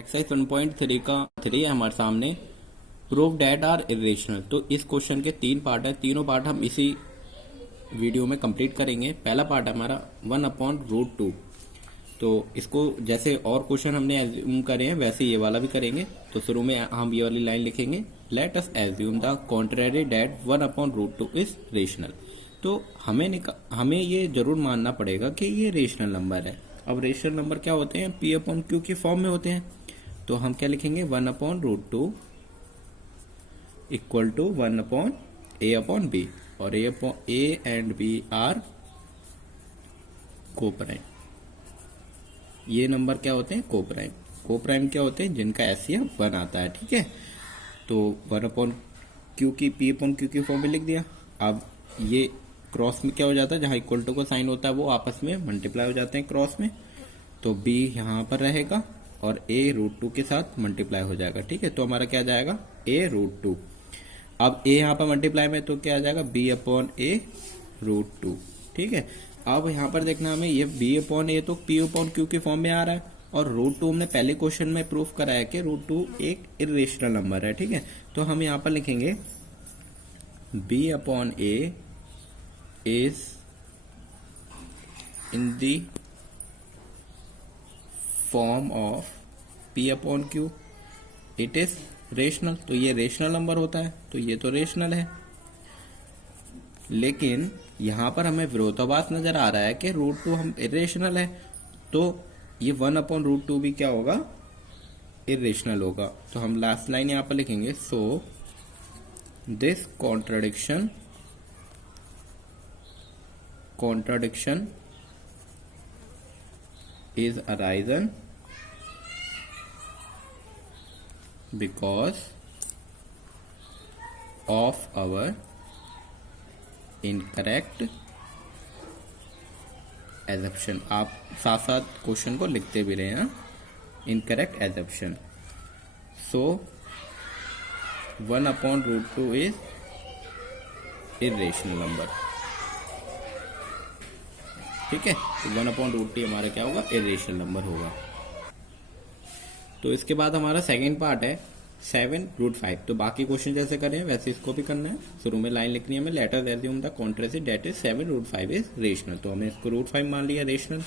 Exercise 1.3 का 3 है हमारे सामने। Prove that are irrational. तो इस क्वेश्चन के 3 पार्ट है, तीनों पार्ट हम इसी वीडियो में कंप्लीट करेंगे। पहला पार्ट हमारा 1/√2। तो इसको जैसे और क्वेश्चन हमने एज्यूम करे हैं वैसे ये वाला भी करेंगे। तो शुरू में हम ये वाली लाइन लिखेंगे, let us assume the contrary that 1/√2 is rational. तो हमें ये जरूर मानना पड़ेगा कि ये रेशनल नंबर है। अब रेशनल नंबर क्या होते हैं? P/Q की फॉर्म में होते हैं। तो हम क्या लिखेंगे? 1/√2 इक्वल टू 1/A/B। और A and B are coprime. ये नंबर क्या होते हैं? कोप्राइम। कोप्राइम क्या होते हैं? जिनका HCF 1 आता है। ठीक है, तो 1/Q की P/Q की फॉर्म में लिख दिया। अब ये क्रॉस में क्या हो जाता है? जहां इक्वल टू का साइन होता है वो आपस में मल्टीप्लाई हो जाते हैं क्रॉस में। तो B यहां पर रहेगा और A√2 के साथ मल्टीप्लाई हो जाएगा। ठीक है, तो हमारा क्या जाएगा? A√2। अब A यहां पर मल्टीप्लाई में तो क्या आ जाएगा? B/A√2। ठीक है, अब यहां पर देखना हमें, ये B/A तो P/Q की फॉर्म में आ रहा है और √2 हमने पहले क्वेश्चन में प्रूफ कराया कि √2 एक इरेशनल नंबर है। ठीक है, तो हम यहां पर लिखेंगे B/A is in the form of P/Q, it is rational. तो ये रेशनल नंबर होता है, तो ये तो रेशनल है। लेकिन यहां पर हमें विरोधाभास नजर आ रहा है कि √2 हम इरेशनल है, तो ये 1/√2 भी क्या होगा? इरेशनल होगा। तो हम लास्ट लाइन यहां पर लिखेंगे, so this contradiction is arisen because of our incorrect assumption। आप साथ साथ क्वेश्चन को लिखते भी रहे हैं। Incorrect assumption. So 1/√2 is irrational number. ठीक है, तो 1/√2 हमारा क्या होगा? इरेशनल नंबर होगा। तो इसके बाद हमारा सेकंड पार्ट है 7√5। तो बाकी क्वेश्चन जैसे करें वैसे इसको भी करना है। शुरू में लाइन लिखनी है हमें, let us assume the contrary that is 7√5 is rational. तो हमने इसको √5 मान लिया रेशनल।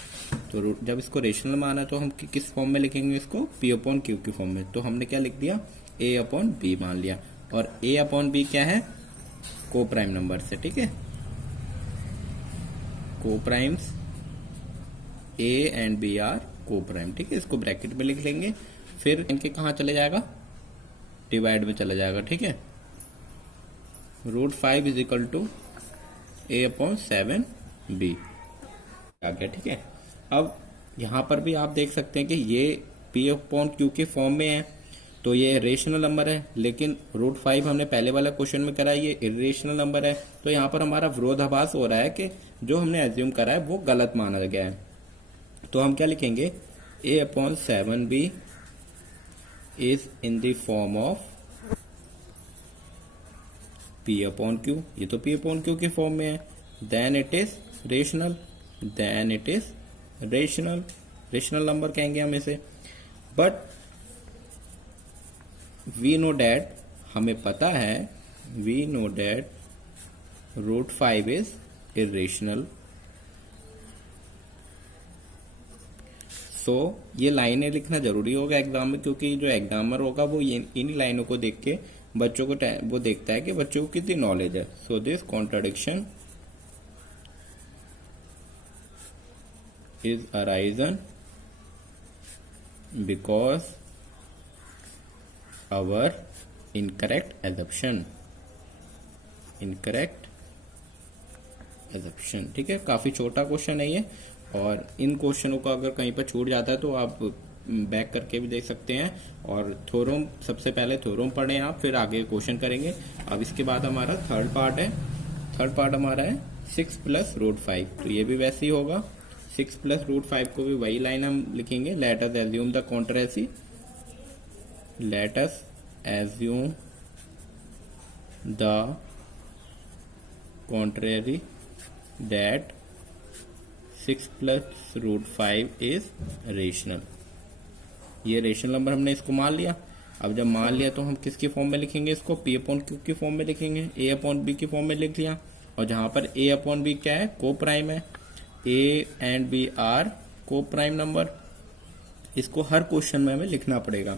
तो जब इसको रेशनल माना तो हम किस फॉर्म में लिखेंगे इसको? P/Q की फॉर्म में। तो हमने क्या लिख दिया? A/B मान लिया। और A/B क्या है? कोप्राइम नंबर से। ठीक है, coprimes A and B are coprime. ठीक है, इसको ब्रैकेट में लिख लेंगे। फिर इनके कहा चले जाएगा? डिवाइड में चला जाएगा। ठीक है, √5 इज इक्वल टू A/7B आ गया। ठीक है, अब यहां पर भी आप देख सकते हैं कि ये P/Q के फॉर्म में है, तो ये रेशनल नंबर है। लेकिन √5 हमने पहले वाला क्वेश्चन में करा, ये इरेशनल नंबर है। तो यहां पर हमारा विरोधाभास हो रहा है कि जो हमने एज्यूम करा है वो गलत माना गया है। तो हम क्या लिखेंगे? A/7B is in the form of P/Q। ये तो P/Q की फॉर्म में है। Then it is rational. Then it is rational. Rational number कहेंगे हम इसे। बट वी नो डैट, हमें पता है, we know that √5 is irrational. So ये लाइनें लिखना जरूरी होगा एग्जाम में, क्योंकि जो एग्जामर होगा वो इन्हीं लाइनों को देख के बच्चों को वो देखता है कि बच्चों को कितनी नॉलेज है। So this contradiction is arisen because our incorrect assumption. Incorrect assumption. ठीक है, काफी छोटा क्वेश्चन है ये, और इन क्वेश्चनों को अगर कहीं पर छूट जाता है तो आप बैक करके भी देख सकते हैं। और थ्योरम, सबसे पहले थ्योरम पढ़ें आप, फिर आगे क्वेश्चन करेंगे। अब इसके बाद हमारा थर्ड पार्ट है। थर्ड पार्ट हमारा है 6+√5। तो ये भी वैसे ही होगा। 6+√5 को भी वही लाइन हम लिखेंगे, let us assume the contrary. Let us assume the contrary that 6+√5 is rational। ये रेशनल नंबर हमने इसको मान लिया। अब जब मान लिया तो हम किसकी फॉर्म में लिखेंगे इसको, P अपॉन Q की फॉर्म में लिखेंगे, A अपॉन B की फॉर्म में लिख लिया। और जहां पर A अपॉन B क्या है, को प्राइम है, A एंड B आर को प्राइम नंबर, इसको हर क्वेश्चन में हमें लिखना पड़ेगा।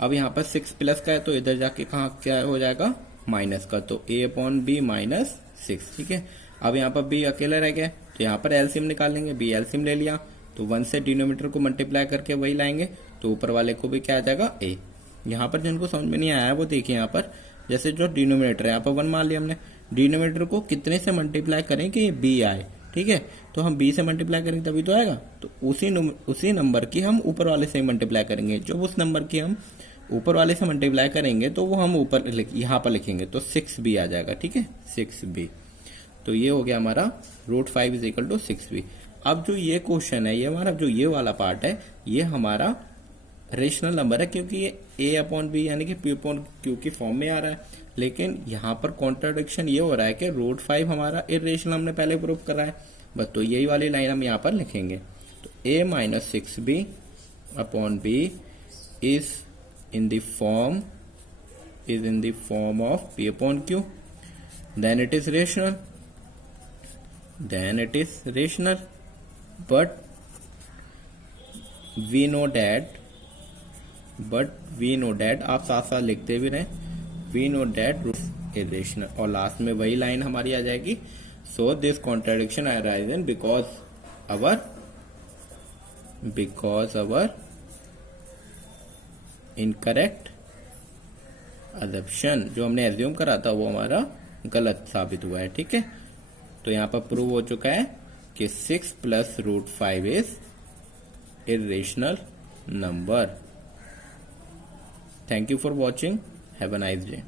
अब यहाँ पर 6 प्लस का है तो इधर जाके कहाँ क्या हो जाएगा, माइनस का, तो A अपॉन B माइनस 6, ठीक है। अब यहाँ पर B अकेला रह गया तो यहाँ पर एलसीएम निकालेंगे, B एलसीएम ले लिया तो 1 से डिनोमिनेटर को मल्टीप्लाई करके वही लाएंगे तो ऊपर वाले को भी क्या आ जाएगा, A। यहाँ पर जिनको समझ में नहीं आया है वो देखिए, यहाँ पर जैसे जो डिनोमिनेटर है यहाँ पर 1 मान लिया हमने, डिनोमिनेटर को कितने से मल्टीप्लाई करें कि B आए, ठीक है। तो हम B से मल्टीप्लाई करेंगे तभी तो आएगा, तो उसी नंबर की हम ऊपर वाले से मल्टीप्लाई करेंगे। जब उस नंबर की हम ऊपर वाले से मल्टीप्लाई करेंगे तो वो हम ऊपर यहाँ पर लिखेंगे तो 6B आ जाएगा, ठीक है, 6B। तो ये हो गया हमारा √5 इज इक्वल टू 6B। अब जो ये क्वेश्चन है, ये हमारा जो ये वाला पार्ट है, ये हमारा रेशनल नंबर है क्योंकि ये A अपॉन B यानी कि P अपॉन Q की फॉर्म में आ रहा है। लेकिन यहाँ पर कॉन्ट्राडिक्शन ये हो रहा है कि √5 हमारा इरेशनल हमने पहले प्रूव करा है, बस तो यही वाली लाइन हम यहाँ पर लिखेंगे। तो A minus 6B upon B is in the form of P upon Q, then it is rational, but we know that आप साथ साथ लिखते भी रहें, we know that irrational, और लास्ट में वही लाइन हमारी आ जाएगी, so this contradiction arises because our incorrect assumption, जो हमने एज्यूम करा था वो हमारा गलत साबित हुआ है, ठीक है। तो यहाँ पर प्रूव हो चुका है कि 6 plus √5 is irrational number. Thank you for watching, have a nice day.